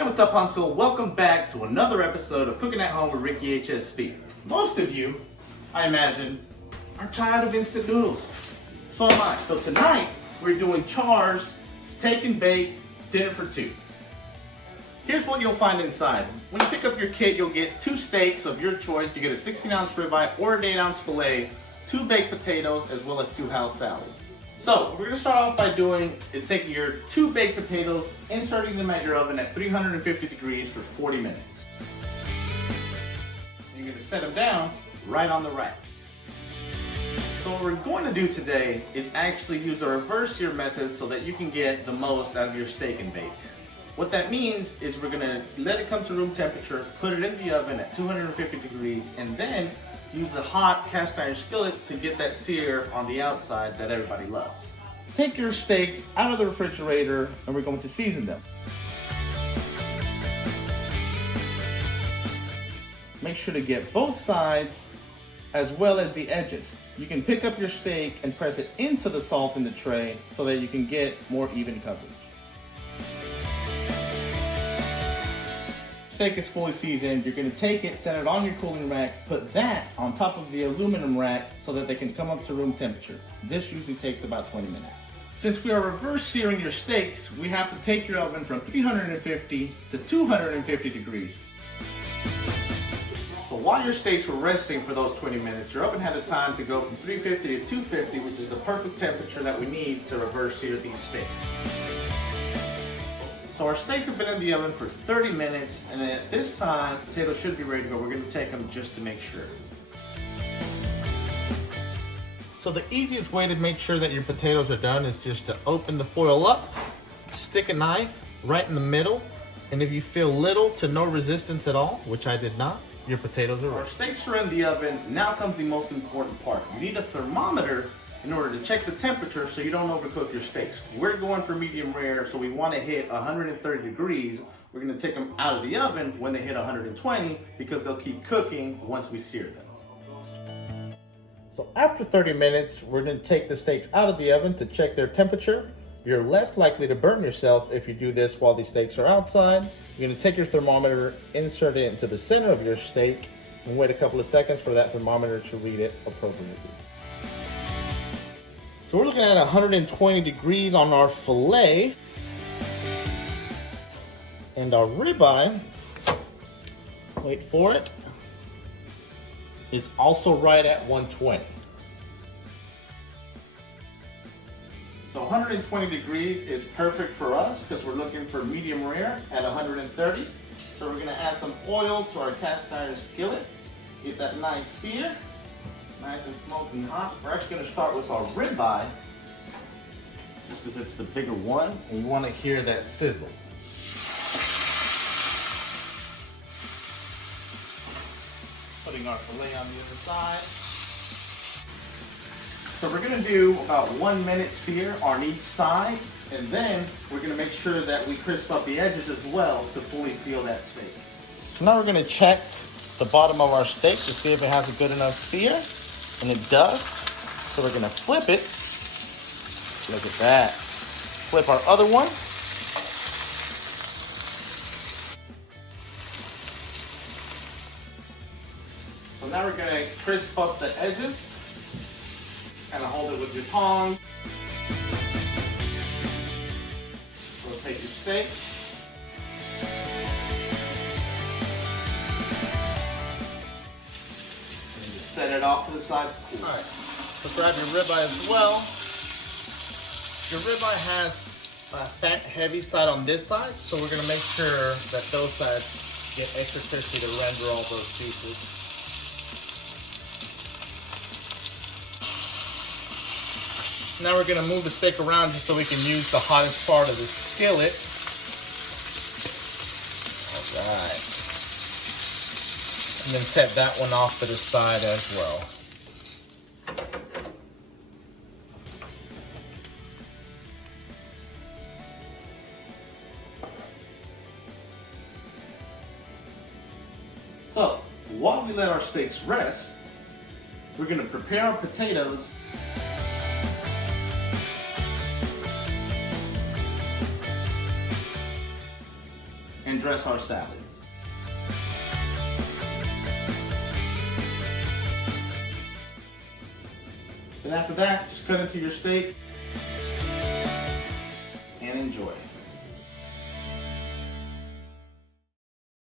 Hey, what's up, Hansel? Welcome back to another episode of Cooking at Home with Ricky HSP. Most of you, I imagine, are tired of instant noodles. So am I. So tonight, we're doing Char's Steak and Bake Dinner for Two. Here's what you'll find inside. When you pick up your kit, you'll get 2 steaks of your choice. You get a 16-ounce ribeye or an 8-ounce filet, 2 baked potatoes, as well as 2 house salads. So what we're going to start off by doing is taking your 2 baked potatoes, inserting them at your oven at 350 degrees for 40 minutes. You're going to set them down right on the rack. So what we're going to do today is actually use a reverse sear method so that you can get the most out of your steak and bake. What that means is we're going to let it come to room temperature, put it in the oven at 250 degrees, and then use a hot cast iron skillet to get that sear on the outside that everybody loves. Take your steaks out of the refrigerator and we're going to season them. Make sure to get both sides as well as the edges. You can pick up your steak and press it into the salt in the tray so that you can get more even coverage. Steak is fully seasoned. You're going to take it, set it on your cooling rack, put that on top of the aluminum rack so that they can come up to room temperature. This usually takes about 20 minutes. Since we are reverse searing your steaks, we have to take your oven from 350 to 250 degrees. So while your steaks were resting for those 20 minutes, your oven had the time to go from 350 to 250, which is the perfect temperature that we need to reverse sear these steaks. So our steaks have been in the oven for 30 minutes, and at this time, potatoes should be ready to go. We're going to take them just to make sure. So the easiest way to make sure that your potatoes are done is just to open the foil up, stick a knife right in the middle, and if you feel little to no resistance at all, which I did not, your potatoes are ready. Our steaks are in the oven. Now comes the most important part. You need a thermometer in order to check the temperature so you don't overcook your steaks. We're going for medium rare, so we want to hit 130 degrees. We're going to take them out of the oven when they hit 120 because they'll keep cooking once we sear them. So after 30 minutes, we're going to take the steaks out of the oven to check their temperature. You're less likely to burn yourself if you do this while these steaks are outside. You're going to take your thermometer, insert it into the center of your steak, and wait a couple of seconds for that thermometer to read it appropriately. So we're looking at 120 degrees on our filet, and our ribeye, wait for it, is also right at 120. So 120 degrees is perfect for us because we're looking for medium rare at 130. So we're gonna add some oil to our cast iron skillet, get that nice sear. Nice and smoking hot. We're actually going to start with our ribeye, just because it's the bigger one, and you want to hear that sizzle. Putting our filet on the other side. So we're going to do about 1 minute sear on each side, and then we're going to make sure that we crisp up the edges as well to fully seal that steak. So now we're going to check the bottom of our steak to see if it has a good enough sear. And it does. So we're gonna flip it. Look at that. Flip our other one. So now we're gonna crisp up the edges. Kind of hold it with your tongs. Rotate your steak. Set it off to the side. Cool. All right, so grab your ribeye as well. Your ribeye has a fat, heavy side on this side, so we're gonna make sure that those sides get extra crispy to render all those pieces. Now we're gonna move the steak around just so we can use the hottest part of the skillet. All right. And then set that one off to the side as well. So, while we let our steaks rest, we're going to prepare our potatoes. and dress our salads. Then after that, just cut into your steak and enjoy.